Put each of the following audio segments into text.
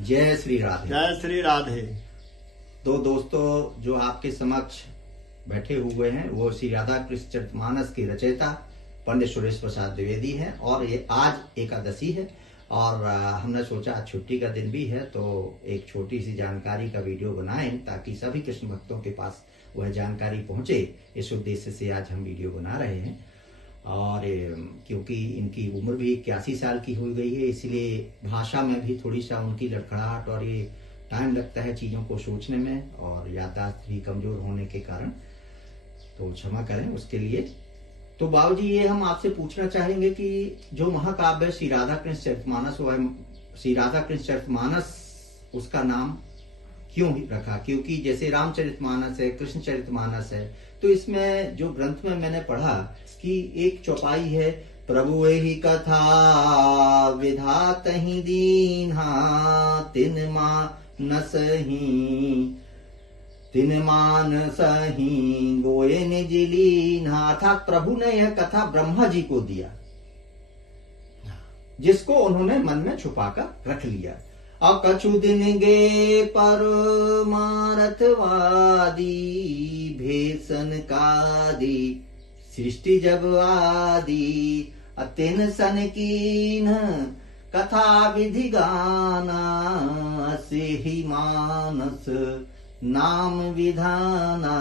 जय श्री राधे। जय श्री राधे। तो दोस्तों, जो आपके समक्ष बैठे हुए हैं वो श्री राधा कृष्ण चरितमानस के रचयिता पंडित सुरेश प्रसाद द्विवेदी हैं और ये आज एकादशी है और हमने सोचा आज छुट्टी का दिन भी है तो एक छोटी सी जानकारी का वीडियो बनाएं ताकि सभी कृष्ण भक्तों के पास वह जानकारी पहुंचे। इस उद्देश्य से आज हम वीडियो बना रहे हैं और क्योंकि इनकी उम्र भी 81 साल की हो गई है, इसलिए भाषा में भी थोड़ी सा उनकी लड़खड़ाहट और ये टाइम लगता है चीज़ों को सोचने में और याददाश्त भी कमज़ोर होने के कारण, तो क्षमा करें उसके लिए। तो बाबूजी, ये हम आपसे पूछना चाहेंगे कि जो महाकाव्य श्री राधा कृष्ण चरितमानस, वह श्री राधा कृष्ण चरितमानस उसका नाम क्यों रखा? क्योंकि जैसे रामचरितमानस है, कृष्ण चरितमानस है, तो इसमें जो ग्रंथ में मैंने पढ़ा कि एक चौपाई है, प्रभु ही कथा विधात ही दीन्हा तिन मानस ही गोये निज लीन्हा। अर्थात प्रभु ने यह कथा ब्रह्मा जी को दिया जिसको उन्होंने मन में छुपाकर रख लिया। कछु दिन गे परमारथवादी भेसन कादी सृष्टि जब आदि अतिन सन कीन कथा विधि गाना से ही मानस नाम विधाना।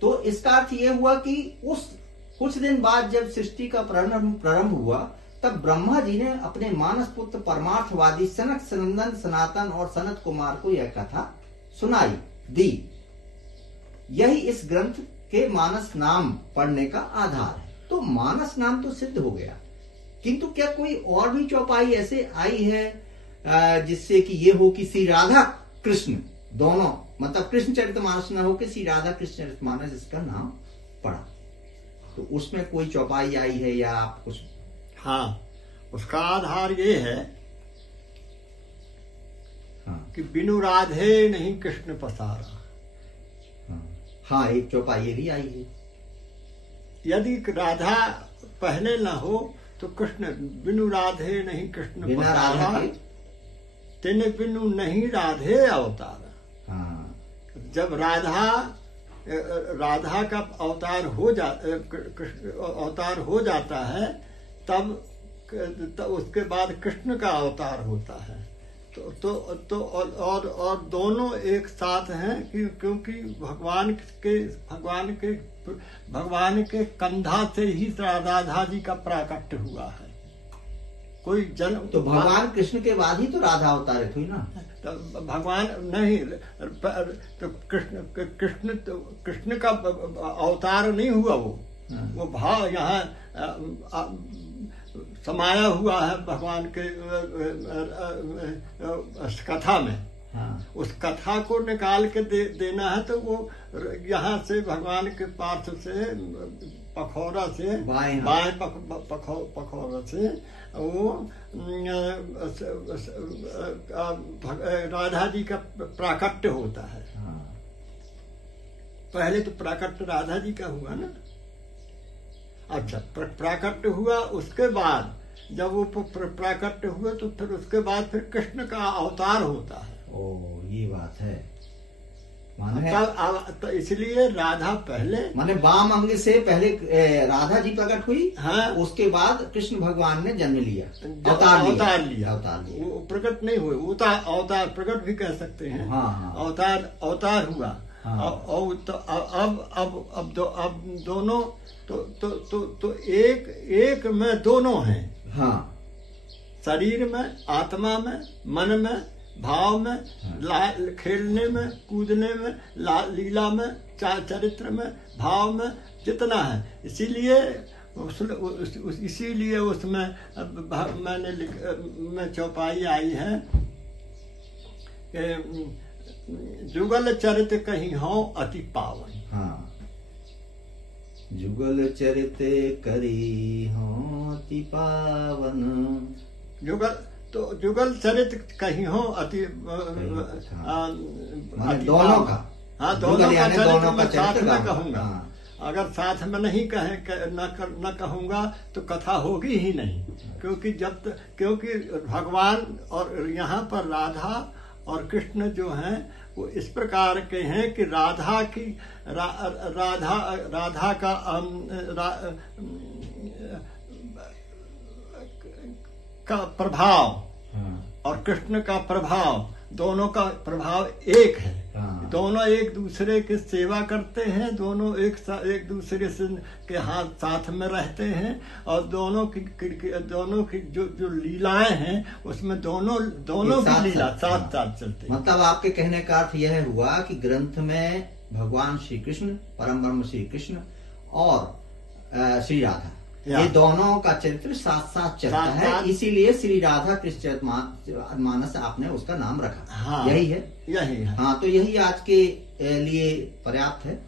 तो इसका अर्थ ये हुआ कि उस कुछ दिन बाद जब सृष्टि का प्रारंभ हुआ तब ब्रह्मा जी ने अपने मानस पुत्र परमार्थवादी सनक सनंदन सनातन और सनत कुमार को यह कथा सुनाई दी। यही इस ग्रंथ के मानस नाम पढ़ने का आधार है। तो मानस नाम तो सिद्ध हो गया, किंतु क्या कोई और भी चौपाई ऐसे आई है जिससे कि ये हो कि श्री राधा कृष्ण दोनों, मतलब कृष्ण चरितमानस न हो कि श्री राधा कृष्ण चरितमानस इसका नाम पड़ा? तो उसमें कोई चौपाई आई है या आप कुछ? हाँ, उसका आधार ये है कि बिनु राधे नहीं कृष्ण पसारा। हाँ, एक चौपाई ये भी आई है, यदि राधा पहले न हो तो कृष्ण बिनु राधे नहीं कृष्ण पसारा, तेने बिनु नहीं राधे अवतार। हाँ। जब राधा का अवतार हो जाता है तब उसके बाद कृष्ण का अवतार होता है। तो और दोनों एक साथ हैं क्योंकि भगवान के कंधा से ही राधा जी का प्राकट्य हुआ है। कोई जन्म तो भगवान कृष्ण के बाद ही तो राधा अवतारित हुई ना? तो भगवान नहीं, तो कृष्ण का अवतार नहीं हुआ, वो भाव यहाँ समाया हुआ है भगवान के कथा में। हाँ। उस कथा को निकाल के देना है तो वो यहाँ से भगवान के पार्श्व से पखौरा से बाएं पखौरा से वो राधा जी का प्राकट्य होता है। हाँ। पहले तो प्राकट्य राधा जी का हुआ ना। अच्छा, प्राकट्य हुआ, उसके बाद जब वो प्राकट्य हुआ तो फिर उसके बाद फिर कृष्ण का अवतार होता है। ओ, ये बात है। तो इसलिए राधा पहले माने वाम अंग से पहले राधा जी प्रकट हुई। हाँ, उसके बाद कृष्ण भगवान ने जन्म लिया, अवतार लिया। वो प्रकट नहीं हुए, अवतार प्रकट भी कह सकते हैं। हाँ। अवतार हुआ। हाँ। और तो अब दोनों तो एक में दोनों हैं। हाँ। शरीर में, आत्मा में, मन में, भाव में, खेलने में, कूदने में, लीला में, चरित्र में, भाव में, जितना है। इसीलिए उसमें मैं चौपाई आई है कि जुगल चरित कहीं हो अति पावन। हाँ। जुगल चरित करी हो अति पावन। जुगल चरित कहीं हो अति दोनों का। हाँ, दोनों का चरित्र मैं साथ में कहूंगा। अगर साथ में नहीं न कहूंगा तो कथा होगी ही नहीं। क्योंकि क्योंकि भगवान और यहाँ पर राधा और कृष्ण जो हैं वो इस प्रकार के हैं कि राधा का प्रभाव और कृष्ण का प्रभाव, दोनों का प्रभाव एक है। दोनों एक दूसरे की सेवा करते हैं, दोनों एक दूसरे से के हाथ साथ में रहते हैं, और दोनों की जो लीलाएं हैं उसमें दोनों की लीला साथ चलते हैं। मतलब आपके कहने का अर्थ यह हुआ कि ग्रंथ में भगवान श्री कृष्ण, परम ब्रह्म श्री कृष्ण और श्री राधा, ये दोनों का चरित्र साथ साथ चलता है, इसीलिए श्री राधा कृष्णचरितमानस आपने उसका नाम रखा। हाँ, यही है। यही है। हाँ, तो यही आज के लिए पर्याप्त है।